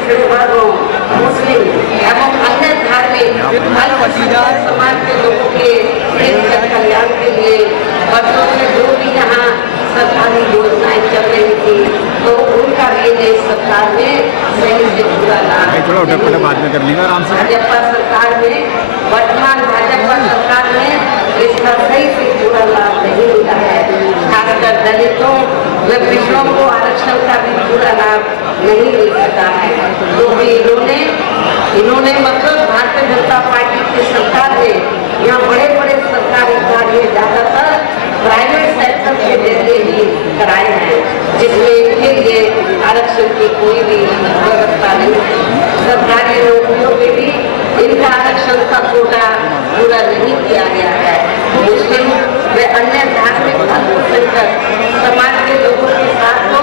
पिछड़े वर्गों, मुस्लिम एवं अन्य धार्मिक अल्पसंख्यक समाज के लोगों के कल्याण के लिए बच्चों से जो भी यहाँ सरकारी योजनाएं चल रही थी तो उनका भी देश सरकार ने सही से पूरा लाभ बाद में कर लेंगे आराम से। भाजपा सरकार में, वर्तमान भाजपा सरकार में इसका सही से पूरा लाभ नहीं मिला है। खासकर दलितों व पिछड़ों को आरक्षण का भी पूरा लाभ नहीं मिल सका है। क्योंकि इन्होंने मतलब भारतीय जनता पार्टी की सरकार में यहाँ बड़े बड़े सरकारी कार्य ज्यादातर प्राइवेट सेक्टर के जरिए ही कराए हैं, जिसमें इनके लिए आरक्षण की कोई भी व्यवस्था नहीं है। सरकारी नौकरियों में भी इनका आरक्षण का कोटा पूरा नहीं किया गया है। मुस्लिम व अन्य धार्मिक अल्पसंख्यक समाज के लोगों के साथ तो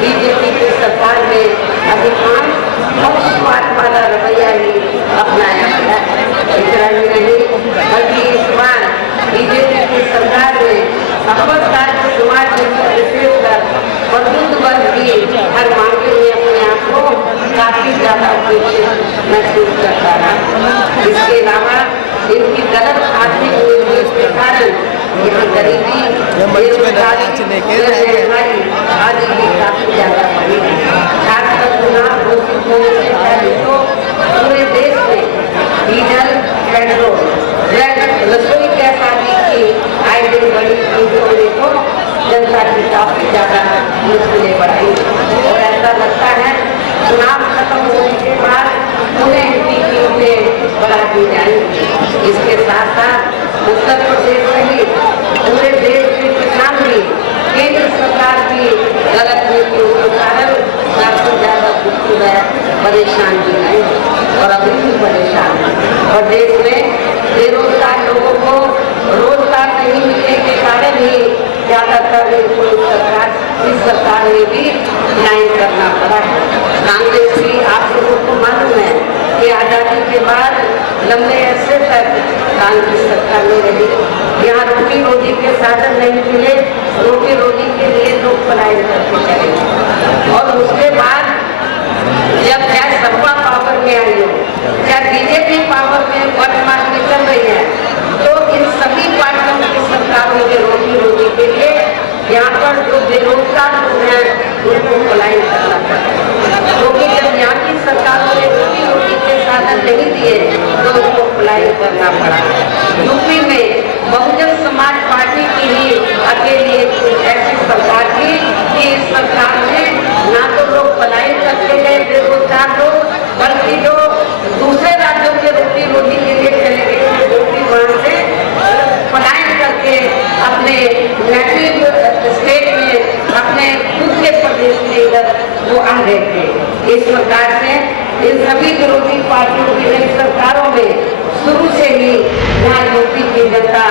बीजेपी की सरकार में अधिकांश पक्षपात वाला रवैया ही अपनाया गया है। इतना ही नहीं बल्कि इस बार बीजेपी की सरकार ने अपर राज्य समाज विशेषकर प्रबुद्ध वर्ग की हर मामले में अपने आप को काफी ज्यादा उपेक्षित महसूस करता है। इसके अलावा इनकी गलत आर्थिक नीतियों के कारण यहाँ गरीबी, बेरोजगारी आदि भी काफी ज्यादा बढ़ी है। खासकर चुनाव घोषित होने से पहले तो पूरे देश में डीजल, पेट्रोल, रसोई गैस आदि की आए दिन बड़ी कीमतों ने तो जनता की काफी ज्यादा मुश्किलें बढ़ाई और ऐसा लगता है चुनाव खत्म होने के बाद उन्हें इनकी कीमतें बढ़ा दी जाएंगी। इसके साथ साथ उत्तर प्रदेश सहित पूरे देश के किसान भी केंद्र सरकार की गलत नीतियों के कारण काफी ज्यादा दुखी है, परेशान भी है और अभी भी परेशान है। और देश में बेरोजगार लोगों को रोजगार नहीं मिलने के कारण ही ज्यादातर इस सरकार में भी न्याय करना पड़ा है। कांग्रेस भी आप लोगों को मालूम है कि आजादी के बाद लंबे अरसे तक कांग्रेस सरकार में रही। यहाँ रोटी रोजी के साधन नहीं मिले, रोटी रोजी के लिए लोग पलायन करके चले और उसके बाद जब चाहे सपा पावर में आई हो, चाहे बीजेपी पावर में वर्तमान में चल रही है, तो इन सभी पार्टियों की सरकारों के रोटी रोजी के लिए यहाँ पर जो बेरोजगार लोग हैं उनको पलायन करना पड़ा। क्योंकि जब यहाँ की सरकारों ने रोटी रोटी के साधन नहीं दिए तो उनको पलायन करना पड़ा। यूपी में बहुजन समाज पार्टी की ही अकेली एक ऐसी सरकार थी कि इस सरकार में ना तो लोग पलायन करके गए बेरोजगार लोग, बल्कि जो दूसरे राज्यों के रोटी रोटी के लिए चले गए रोटी वहां से पलायन करके अपने नेटिव स्टेट में अपने खुद के प्रदेश में इधर वो आ गए थे। इस प्रकार से इन सभी विरोधी पार्टियों की नई सरकारों में शुरू से ही यहाँ यूपी की जनता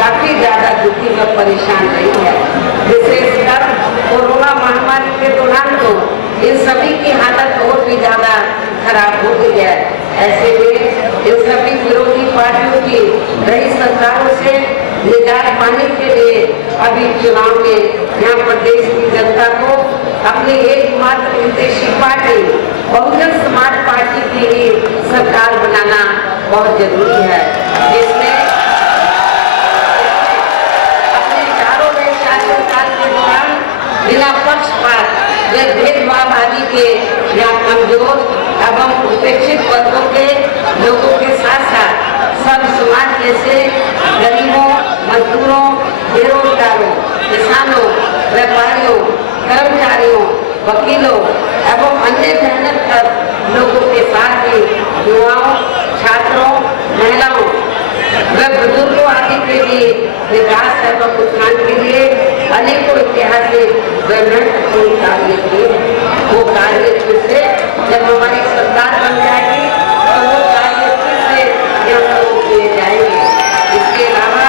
काफी ज्यादा दुखी व परेशान रही है। विशेषकर कोरोना महामारी के दौरान तो इन सभी की हालत और भी ज्यादा खराब हो गई है। ऐसे में इन सभी विरोधी पार्टियों की नई सरकारों से निजात पाने के लिए अभी चुनाव में यहाँ प्रदेश की जनता को अपनी एकमात्र विदेशी पार्टी बहुजन समाज पार्टी की ही सरकार बनाना बहुत जरूरी है, जिसमें अपने चारों में शासनकाल के दौरान बिना पक्षपात व भेदभाव आदि के यहाँ कमजोर एवं उपेक्षित वर्गों के लोगों के साथ साथ सब समाज जैसे गरीबों, मजदूरों, बेरोजगारों, किसानों, व्यापारियों, कर्मचारियों, वकीलों एवं अन्य मेहनत कर लोगों के साथ ही युवाओं, छात्रों, महिलाओं व बुजुर्गों आदि के लिए विकास एवं उत्थान के लिए अनेकों ऐतिहासिक व महत्वपूर्ण कार्य किए। वो कार्य फिर से जब हमारी सरकार बन जाएगी तो वो कार्य फिर से यहाँ किए जाएंगे। इसके अलावा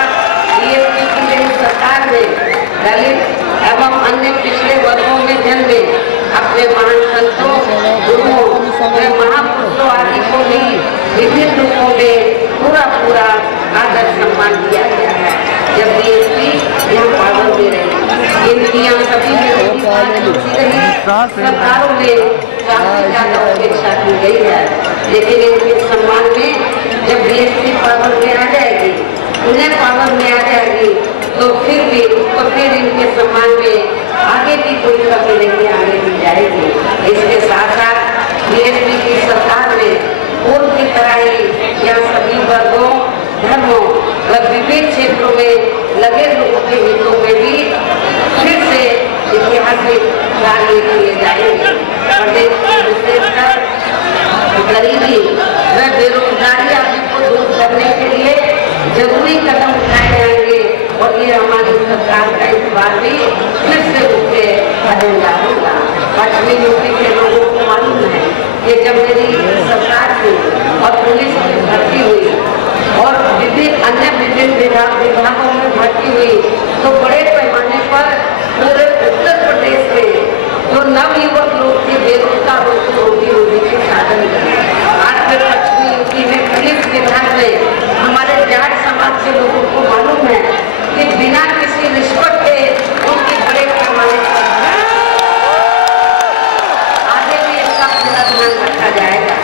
बीएसपी की नई सरकार ने दलित एवं अन्य पिछड़े वर्गों में जन्मे अपने महान संतों, गुरुओं व महापुरुषों आदि को भी विभिन्न रूपों में पूरा आदर सम्मान दिया गया है। जब बीएसपी यहाँ पावर में रही, इनकी यहाँ सभी सरकारों में काफी ज्यादा उपेक्षा की गई है, लेकिन इनके सम्मान में जब बीएसपी पावर में आ जाएगी, उन्हें पावर में आ जाएगी, तो फिर इनके सम्मान में आगे भी कोई कमी नहीं आने दी जाएगी। इसके साथ साथ बीएसपी की सरकार में पूर्व की तरह ही यहाँ सभी वर्गों, धर्मों व विभिन्न क्षेत्रों में लगे लोगों के हितों में भी फिर से ऐतिहासिक कार्य किए जाएंगे। प्रदेश की विशेषकर गरीबी व बेरोजगारी आदि को दूर करने के लिए जरूरी कदम उठाए जाएंगे और ये हमारी सरकार का इस बार भी फिर से मुख्य एजेंडा होगा। पश्चिमी यूपी के लोगों को मालूम है कि जब मेरी सरकार थी और पुलिस में भर्ती हुई और विभिन्न विभागों में भर्ती हुई, तो बड़े पैमाने पर पूरे उत्तर प्रदेश में जो नवयुवक लोग थे बेरोजगारों को रोजी के साधन बने। आज के पश्चिमी यूपी में पुलिस विभाग में हमारे जाट समाज के लोगों को मालूम है कि बिना किसी रिश्वत के उनके बड़े पैमाने पर आगे भी इसका पूरा ध्यान रखा जाएगा।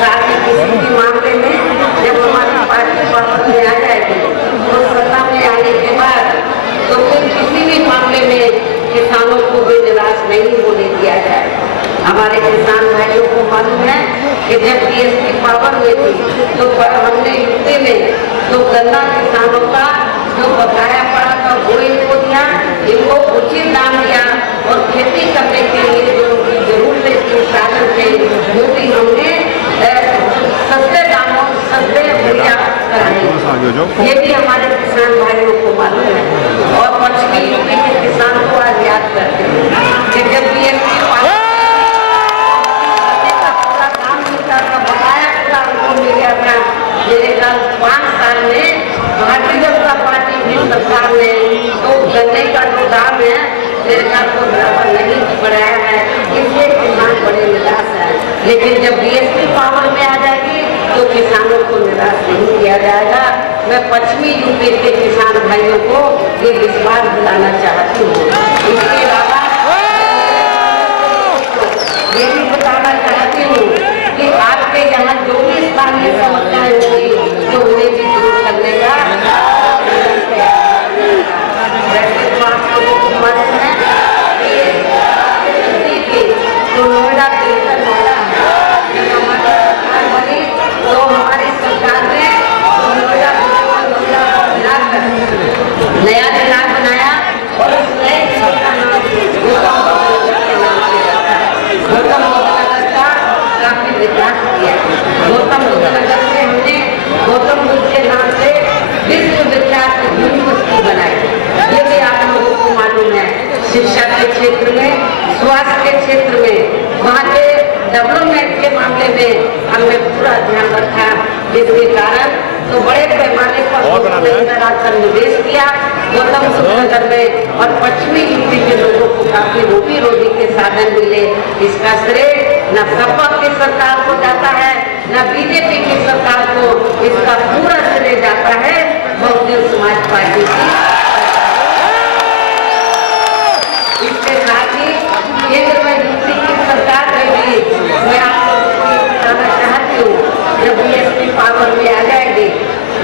साथ ही किसी भी मामले में जब हमारी पार्टी पावर में आ जाएगी तो सत्ता में आने के बाद तो फिर किसी भी मामले में किसानों को भी निराश नहीं होने दिया जाए। हमारे किसान भाइयों को मालूम है कि जब बीएसपी पावर में थी तो हमने यूपी में तो गन्ना किसानों का जो बकाया पड़ा था वो इनको दिया, इनको उचित दाम दिया और खेती करने के लिए जो उनकी जरूरत के साधन थे वो भी हमने सस्ते दामों सस्ते मुहैया कराए। ये भी हमारे किसान भाइयों को मालूम है और पश्चिमी यूपी के किसान को आज याद करते हैं कि जब बीएसपी पूरा काम मिलता था, बकाया पूरा उनको मिल गया था। मेरे ख्याल 5 साल में भारतीय जनता पार्टी की सरकार ने तो गन्ने का जो दाम है मेरे ख्याल को बराबर नहीं बढ़ाया है, इसलिए किसान बड़े निराश है। लेकिन जब बीएसपी पावर में आ जाएगी तो किसानों को निराश नहीं किया जाएगा। मैं पश्चिमी यूपी के किसान भाइयों को ये विश्वास दिलाना चाहती हूँ। इसके अलावा ये भी बताना चाहती हूँ कि आपके यहाँ जो भी स्थानीय समस्याएं होगी तो उन्हें भी दूर करने का वैसे तो आप लोगों को मालूम है तो नोएडा बेहतर नोएडा है। हमारी सरकार बनी तो हमारी सरकार ने नोएडा मिलाकर नया जिला बनाया और उस नए जिले का नाम गौतम बुद्ध नगर का काफी विकास किया। गौतम बुद्ध नगर में हमने गौतम बुद्ध के नाम से विश्वविख्यात यूनिवर्सिटी बनाई। ये भी आप लोगों को मालूम है। शिक्षा के क्षेत्र में, स्वास्थ्य के क्षेत्र में, वहाँ के डेवलपमेंट के मामले में हमने पूरा ध्यान रखा, जिसके कारण तो बड़े पैमाने पर आकर निवेश किया गौतम बुद्ध नगर में और पश्चिमी यूपी के लोगों को काफी रोजी के साधन मिले। इसका श्रेय न सपा की सरकार को जाता है न बीजेपी की सरकार को, इसका पूरा श्रेय जाता है बहुजन समाज पार्टी की। इसके साथ ही केंद्र में यूपी की सरकार में भी मैं आप लोगों को बताना चाहती हूँ, जब बीएसपी पावर में आ जाएगी,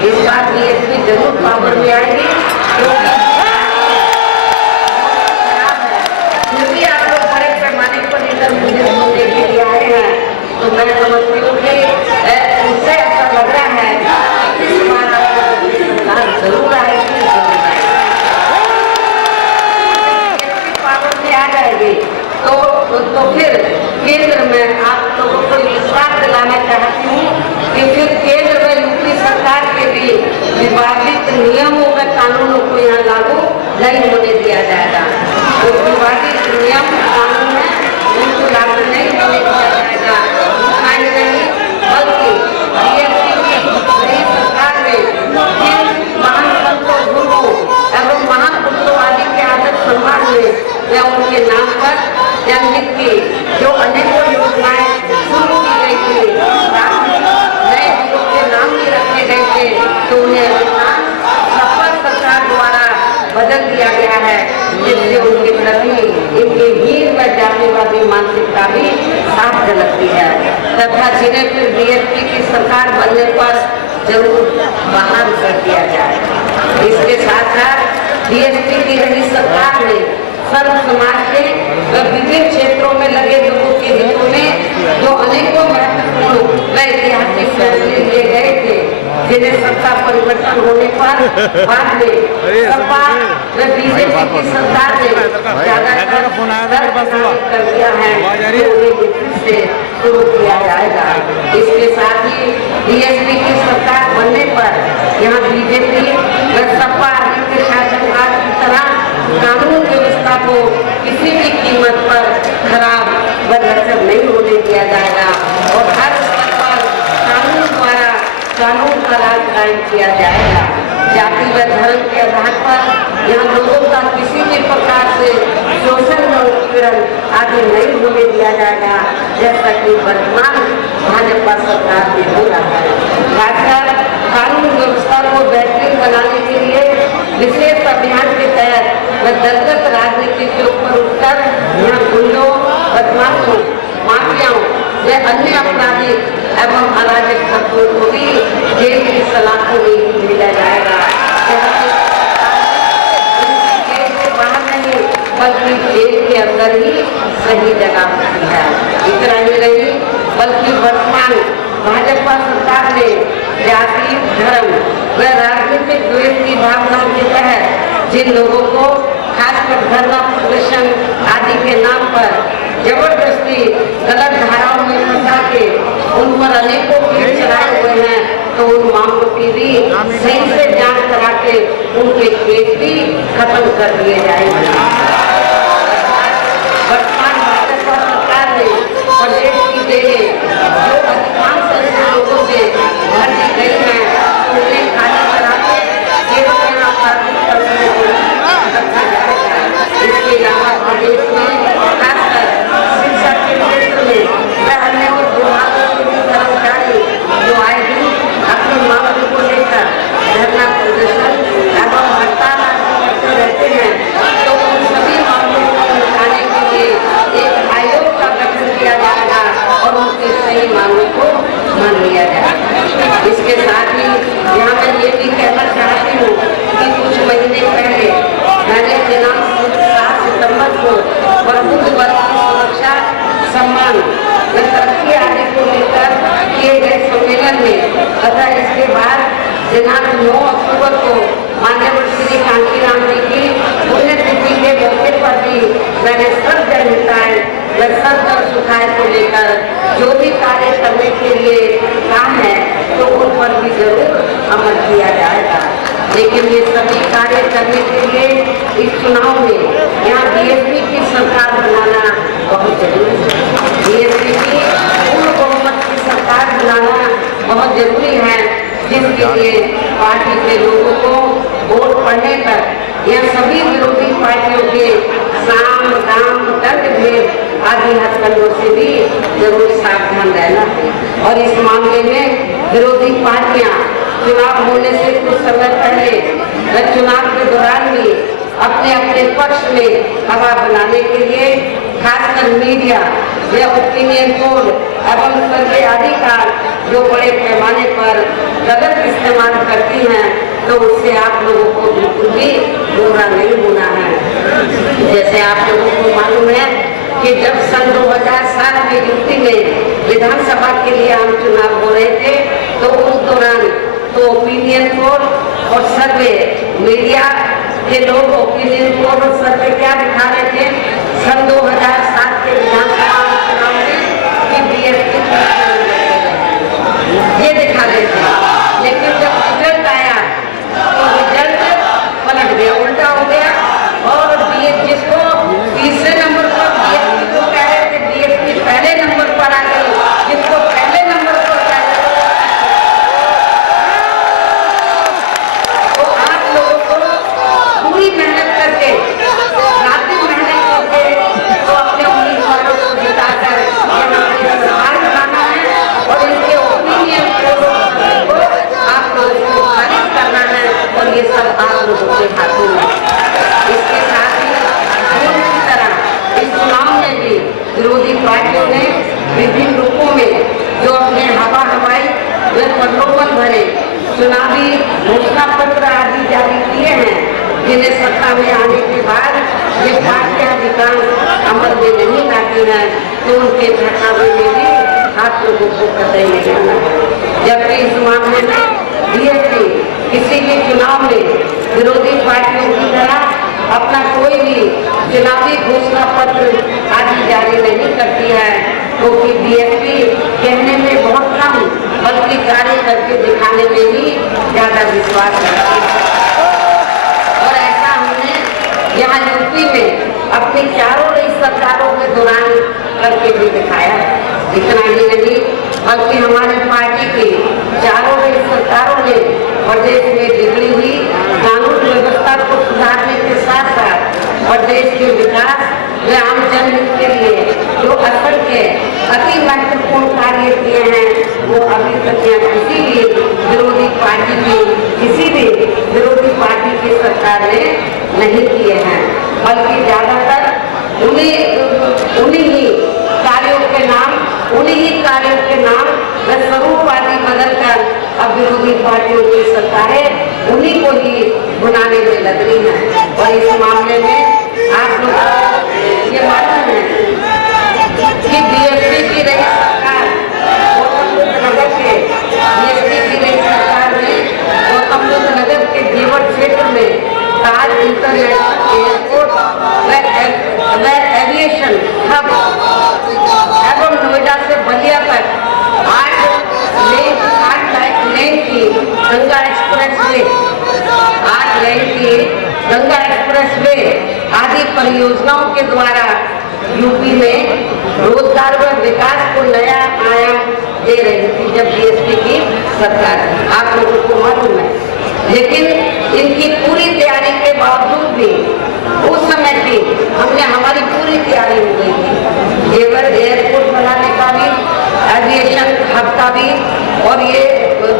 इस बार बीएसपी जरूर पावर में आएगी क्योंकि फिर भी आप लोग बड़े पैमाने पर इधर मुझे सुनने के लिए आए हैं, तो मैं समझती हूँ कि उससे ऐसा लग रहा है इस बार आपको सरकार जरूर आएगी, पावर में आ जाएगी तो फिर केंद्र में आप लोगों को विश्वास दिलाना चाहती हूँ कि फिर केंद्र में यूपी सरकार के भी विवादित नियमों व कानूनों को यहाँ लागू नहीं होने दिया जाएगा। तो विवादित नियम कानून है उनको लागू नहीं होने दिया जाएगा। नहीं बल्कि नई सरकार में जिन महान संतों गुरुओं एवं महान पुरुषों के आदर सम्मान में या उनके नाम पर जनहित की जो अनेकों योजनाएं शुरू की गई थी, नए जिलों के नाम भी रखे गए थे, तो उन्हें सपा सरकार द्वारा बदल दिया गया है, जिससे उनके प्रति इनकी भीड़ में जातिवादी मानसिकता भी साफ झलकती है तथा जिन्हें फिर बीएसपी की सरकार बनने पर जरूर बहाल कर दिया जाए। इसके साथ साथ बीएसपी की रही सरकार ने सर्व समाज के व विभिन्न क्षेत्रों में लगे लोगों के हितों में जो अनेकों महत्वपूर्ण व ऐतिहासिक फैसले लिए गए थे, जिन्हें सत्ता परिवर्तन होने पर बाद में सपा व बीजेपी की सरकार ने कर दिया है, तो उन्हें फिर से शुरू किया जाएगा। इसके साथ ही बीएसपी की सरकार बनने पर यहाँ बीजेपी व सपा आदि के शासनकाल की तरह कानून व्यवस्था को किसी भी कीमत पर खराब व नजर नहीं होने दिया जाएगा और हर स्तर पर कानून द्वारा कानून का राज कायम किया जाएगा। जाति व धर्म के आधार पर यहाँ लोगों का किसी भी प्रकार से शोषण व उत्पीड़न आदि नहीं होने दिया जाएगा, जैसा कि वर्तमान भाजपा सरकार में हो रहा है। खासकर कानून व्यवस्था को बेहतरीन बनाने के लिए विशेष अभियान के तहत व दलगत राजनीति के ऊपर उठकर यहाँ गुंडों, बदमाशों, माफियाओं व अन्य आपराधिक एवं अराजक तत्वों को भी जेल की सलाखों में भेजा जाएगा। जेल से बाहर नहीं बल्कि जेल के अंदर ही सही जगह होती है। इतना ही नहीं बल्कि वर्तमान भाजपा सरकार ने जाति, धर्म व राजनीतिक द्वेष की भावनाओं के तहत जिन लोगों को खासकर धरना प्रदर्शन आदि के नाम पर जबरदस्ती गलत धाराओं में फंसा के उन पर अनेकों केस चलाए हुए हैं, तो उन मामलों की भी सही से जांच करा के उनके केस भी खत्म कर दिए जाएंगे। वर्तमान भाजपा सरकार ने प्रदेश की जेलें जो अधिकांश ऐसे लोगों से भर दी गई हैं, उन्हें खाली करा के केवल यहाँ प्राथमिक करने को रखा जाएगा। इसके अलावा प्रदेश में खासकर शिक्षा के क्षेत्र में व अन्य विभागों के भी कर्मचारी जो आए दिन अपनी मांगों को लेकर धरना प्रदर्शन एवं हड़ताल करते रहते हैं, तो उन सभी मामलों को निपटाने के लिए एक आयोग का गठन किया जाएगा और उनकी सही मांगों को मान लिया जाएगा। इसके साथ ही यहाँ मैं ये भी कहना चाहती हूँ कि कुछ महीने पहले मैंने दिनांक 7 सितंबर को प्रबुद्ध वर्ग की सुरक्षा, सम्मान व तरक्की आदि को लेकर किए गए सम्मेलन में तथा इसके बाद दिनांक 9 अक्टूबर को मान्यवर श्री कांशीराम जी की पुण्यतिथि के मौके पर भी मैंने सब जनहिताय व सब जन सुखाय को लेकर जो भी कार्य करने के लिए कहा है, तो उन पर भी जरूर अमल किया जाएगा। लेकिन ये सभी कार्य करने के लिए इस चुनाव में यहाँ बीएसपी की सरकार बनाना बहुत जरूरी है। बीएसपी की पूर्ण बहुमत की सरकार बनाना बहुत जरूरी है, जिसके लिए पार्टी के लोगों को वोट पड़ने तक यह सभी विरोधी पार्टियों के साम, दाम, दंड भेद आदि हथकंडों से भी जरूर सावधान रहना है। और इस मामले में विरोधी पार्टियां चुनाव होने से कुछ समय पहले व चुनाव के दौरान भी अपने अपने पक्ष में हवा बनाने के लिए खासकर मीडिया या ओपिनियन पोल एवं सर्वे आदि का जो बड़े पैमाने पर गलत इस्तेमाल करती हैं, तो उससे आप लोगों को बिल्कुल भी गुमराह नहीं होना है। जैसे आप लोगों को मालूम है कि जब सन 2007 में यूपी में विधानसभा के लिए आम चुनाव हो रहे थे, तो उस दौरान तो ओपिनियन पोल और सर्वे मीडिया के लोग ओपिनियन पोल और सर्वे क्या दिखा रहे थे सन 2007 के विधानसभा चुनाव में कि बीएसपी ये दिखा रहे थे। लेकिन जब रिजल्ट आया तो रिजल्ट पलट गया, उल्टा हो गया और जिसको तीसरे नंबर पर बीएसपी को कह रहे थे, बीएसपी पहले नंबर पर आ गई, जिसको पहले नंबर पर कह रहे थे। तो आप लोगों को पूरी मेहनत करके रात भरे चुनावी घोषणा पत्र आदि जारी किए हैं, जिन्हें सत्ता में आने के बाद ये पार्टियां अधिकांश अमल में नहीं लाती हैं, तो उनके बहकावे में भी आप लोगों को कतई नहीं आना है। जबकि इस मामले में बीएसपी किसी भी चुनाव में विरोधी पार्टियों की तरह अपना कोई भी चुनावी घोषणा पत्र आदि जारी नहीं करती है, क्योंकि बीएसपी कहने में बहुत कम बल्कि कार्य करके दिखाने में ही ज्यादा विश्वास रखती है। और ऐसा हमने यहाँ यूपी में अपनी चारों नई सरकारों के दौरान करके भी दिखाया। इतना ही नहीं बल्कि हमारी पार्टी की चारों नई सरकारों ने प्रदेश में बिगड़ी हुई कानून व्यवस्था को सुधारने के साथ साथ प्रदेश के विकास व आम जनहित के लिए जो असंख्य अति महत्वपूर्ण कार्य किए हैं, वो अभी तक यहाँ किसी भी विरोधी पार्टी की सरकार ने नहीं किए हैं, बल्कि ज्यादातर उन्हीं ही कार्यों के नाम व स्वरूप आदि बदलकर अब विरोधी पार्टियों की सरकारें उन्हीं को ही बुलाने में लग रही हैं। और इस मामले में आप लोग ये मालूम है कि बीएसपी की रही सरकार गौतम बुद्ध नगर के जेवर क्षेत्र में ताज इंटरनेशनल एयरपोर्ट व एविएशन हब एवं नोएडा से बलिया तक 8 लेन की गंगा एक्सप्रेसवे आदि परियोजनाओं के द्वारा यूपी में रोजगार व विकास को नया आयाम दे रही थी जब बीएसपी की सरकार, आप लोगों को मालूम है। लेकिन इनकी पूरी तैयारी के बावजूद भी उस समय की हमारी पूरी तैयारी हो गई थी जेवर एयरपोर्ट बनाने का भी, एविएशन हब का भी, और ये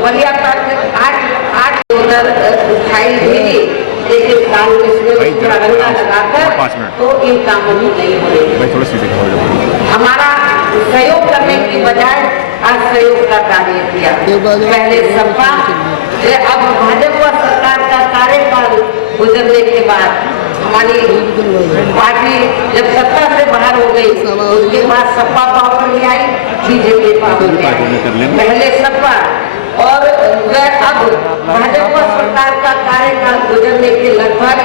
बलिया तक 8 उधर फाइल भेजी, लेकिन कांग्रेस ने उसका रंगा लगाकर तो इन कामों में नहीं हो रही। हमारा सहयोग करने की बजाय असहयोग का कार्य किया। पहले सपा, अब भाजपा सरकार का कार्यकाल गुजरने के बाद हमारी पार्टी जब सत्ता से बाहर हो गई, उसके बाद सपा पावर में आई, बीजेपी पावर में आई। पहले सपा और अब भाजपा सरकार का कार्यकाल गुजरने के लगभग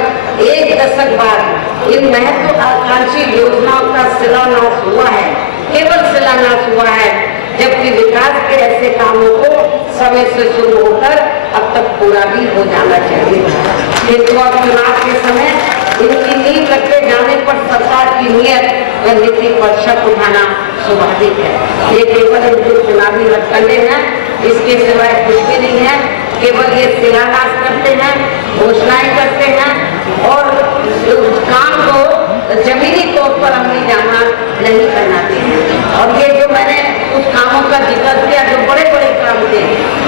1 दशक बाद इन महत्वाकांक्षी योजनाओं का शिलान्यास हुआ है, केवल शिलान्यास हुआ है, जबकि विकास के ऐसे कामों को समय से शुरू होकर अब तक पूरा भी हो जाना चाहिए। किंतु अब चुनाव के समय इनकी नींव रखे जाने पर सरकार की नीयत व नीति पर शक उठाना स्वाभाविक है। ये केवल इनके चुनावी हथकंडे हैं, इसके सिवाय कुछ भी नहीं है। केवल ये शिलान्यास करते हैं, घोषणाएं करते हैं और काम को जमीनी तौर पर अमली जामा नहीं करनाते हैं। और ये जो मैंने उस कामों का जिक्र किया जो बड़े बड़े काम थे,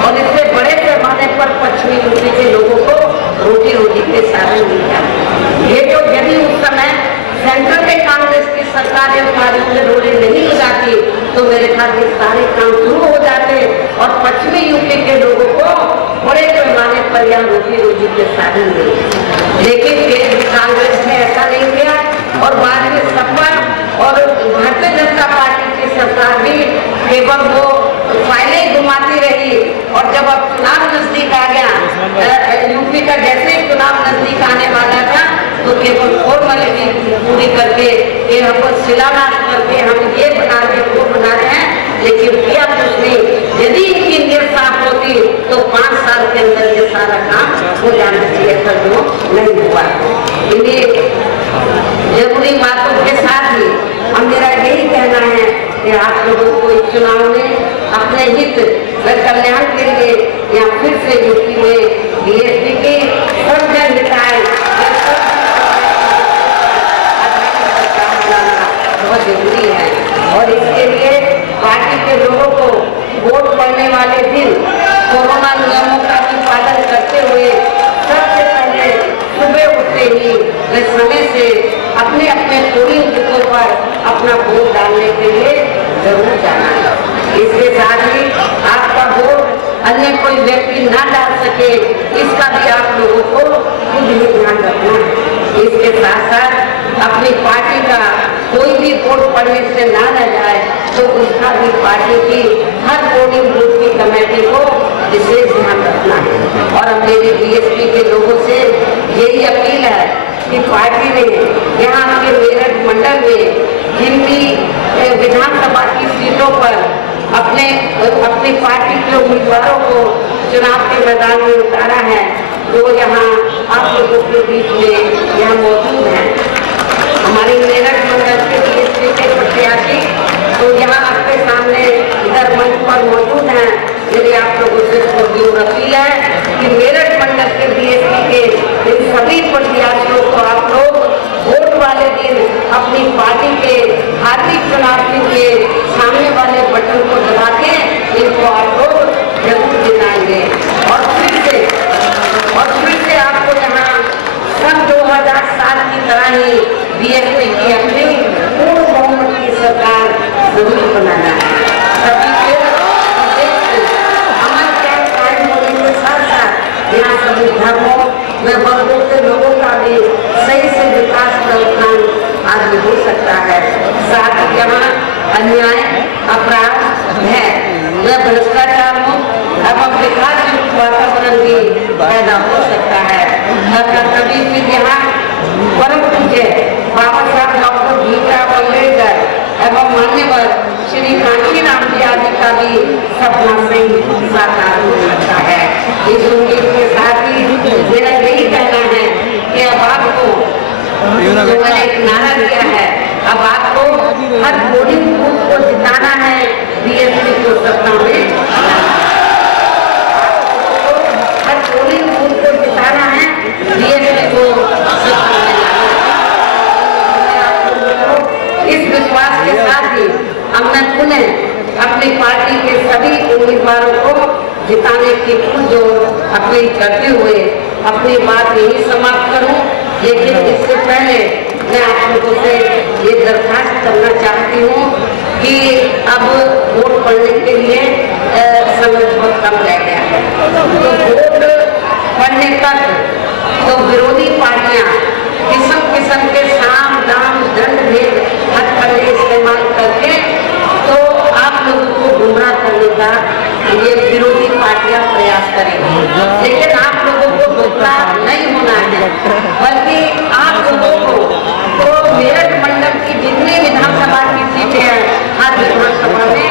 और इससे बड़े पैमाने पर पश्चिमी यूपी के लोगों को रोजी के साधन मिल जाते। ये जो यदि उस समय सेंट्रल में कांग्रेस की सरकार इन कार्यों में रोड़े नहीं लगाती तो मेरे ख्याल से सारे काम शुरू हो जाते और पश्चिमी यूपी के लोगों को बड़े पैमाने पर यहाँ रोजी के साधन मिले। लेकिन कांग्रेस ने ऐसा नहीं किया और बाद में सपा और भारतीय जनता पार्टी की सरकार भी केवल वो फाइलें घुमाती रही। और जब अब चुनाव नजदीक आ गया, यूपी का जैसे ही चुनाव नजदीक आने वाला था, तो केवल फॉर्मेलिटी पूरी करके यहाँ पर शिलान्यास करके हम ये बना रहे हैं, वो बना रहे हैं, लेकिन किया कुछ नहीं। यदि इनकी नीयत साफ होती तो 5 साल के अंदर ये सारा काम हो जाना चाहिए था, जो नहीं हुआ। इन्हें जरूरी बातों के साथ ही हम मेरा यही कहना है कि आप लोगों को इस चुनाव में अपने हित व कल्याण के लिए या फिर से यूपी में बीएसपी की सब जन हिताय बहुत जरूरी है। और इसके लिए पार्टी के लोगों को वोट पड़ने वाले दिन कोरोना नियमों का भी पालन करते हुए सबसे पहले सुबह उठते ही वे समय से अपने अपने पोलिंग बूथों पर अपना वोट डालने के लिए जरूर जाना है। इसके साथ ही आपका वोट अन्य कोई व्यक्ति ना डाल सके, इसका भी आप लोगों को खुद ही ध्यान रखना है। इसके साथ साथ अपनी पार्टी का कोई भी वोट पड़ने से ना रह जाए तो उसका भी पार्टी की हर पोलिंग बूथ की कमेटी को विशेष ध्यान रखना है। और अब मेरे बीएसपी के लोगों से यही अपील है कि पार्टी ने यहाँ के मेरठ मंडल में जिन भी विधानसभा की सीटों पर अपनी पार्टी के उम्मीदवारों को चुनाव के मैदान में उतारा है, वो यहाँ आप लोगों के बीच में यहाँ मौजूद हैं। हमारे मेरठ मंडल के बीएसपी के प्रत्याशी तो यहाँ आपके सामने इधर मंच पर मौजूद हैं। मेरी आप लोगों से जोर अपील है कि मेरठ मंडल के बीएसपी के इन सभी प्रत्याशियों को आप लोग वोट वाले दिन अपनी पार्टी के हार्दिक चुनाव के सामने वाले बटन को दबा के इनको आप लोग जरूर जिताएंगे। और फिर से आपको यहाँ सन 2007 की तरह ही बीएसपी की अपनी पूर्ण बहुमत की सरकार जरूर बनाना है। सभी के अमन के कायम होने के साथ साथ यहाँ सभी धर्मों व वर्गों के लोगों का भी सही से विकास का उत्थान आगे हो सकता है। साथ ही यहाँ अन्याय, अपराध है व भ्रष्टाचार एवं विकास युक्त वातावरण भी पैदा हो सकता है। कभी फिर यहाँ परम पूज्य बाबा साहब डॉक्टर भीमराव अम्बेडकर एवं मान्यवर श्री कांशीराम जी आदि का भी सपना सही साकार हो सकता है। इस उम्मीद के साथ ही मेरा यही कहना है कि अब आपको जो मैंने एक नारा दिया है, अब आपको हर पोलिंग बूथ को जिताना है, बीएसपी को सत्ता में हर पोलिंग बूथ को जिताना है, बीएसपी को सत्ता में इस विश्वास के साथ ही अब मैं पुनः अपनी पार्टी के सभी उम्मीदवारों को जिताने की पुरजोर अपील करते हुए अपनी बात यही समाप्त करूं। लेकिन इससे पहले मैं आप लोगों से ये दरखास्त करना चाहती हूँ कि अब वोट पड़ने के लिए समय बहुत कम रह गया है। तो वोट पड़ने तक तो विरोधी पार्टियां किस्म किस्म के साम दाम दंड भेद हथकंडे इस्तेमाल करके तो आप लोगों को गुमराह करने का ये विरोधी पार्टियां प्रयास करेंगी। लेकिन आप लोगों को गुमराह नहीं होना है, बल्कि आप लोगों को तो मेरठ मंडल की जितनी विधानसभा की सीटें हैं, हर विधानसभा में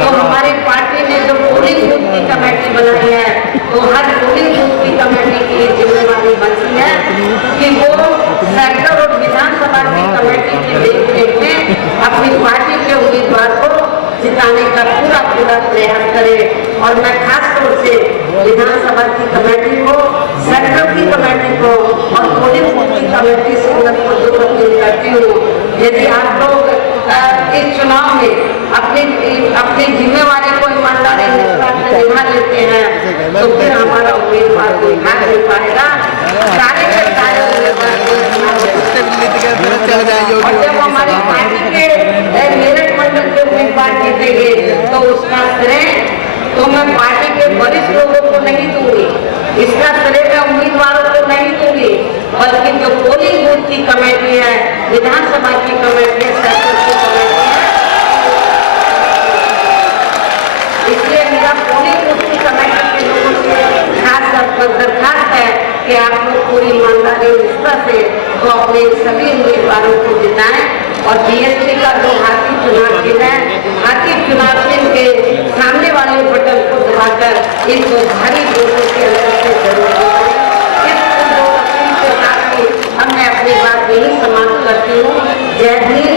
तो हमारी पार्टी ने जो पोलिंग बूथ की कमेटी बनाई है, तो हर पोलिंग बूथ की कमेटी की जिम्मेवारी बनती है कि वो सेक्टर और विधानसभा की कमेटी की देखरेख में अपनी पार्टी के उम्मीदवार को जिताने का पूरा प्रयास करे। और मैं खास तौर से विधानसभा की कमेटी को, सेक्टर की कमेटी को और पोलिंग बूथ की कमेटी से को जो अपील करती हूँ, यदि आप लोग इस चुनाव में अपनी जिम्मेवारी को ईमानदारी से निभा लेते हैं तो फिर हमारा उम्मीदवार कोई भाग नहीं पाएगा। सारे के सारे और जब हमारी पार्टी के मेरठ मंडल के उम्मीदवार जीतेंगे तो उसका श्रेय तो मैं पार्टी के वरिष्ठ लोगों को नहीं दूंगी, इसका श्रेय मैं उम्मीदवारों को नहीं दूंगी, बल्कि जो पोलिंग बूथ की कमेटी है, विधानसभा की कमेटी है, सेक्टर की कमेटी है, इसलिए मेरा पोलिंग बूथ की कमेटी के लोगों से खास दरखास्त है कि आप लोग पूरी ईमानदारी निष्ठा से तो अपने सभी उम्मीदवारों को जिताएं। और बीएसपी का जो हाथी चुनाव चिन्ह है, हाथी चुनाव चिन्ह के सामने वाले बटन को दबाकर इनको भारी वोटों के अंदर से जरूर इस के साथ ही हम मैं अपनी बात यही समाप्त करती हूँ। जय हिंद।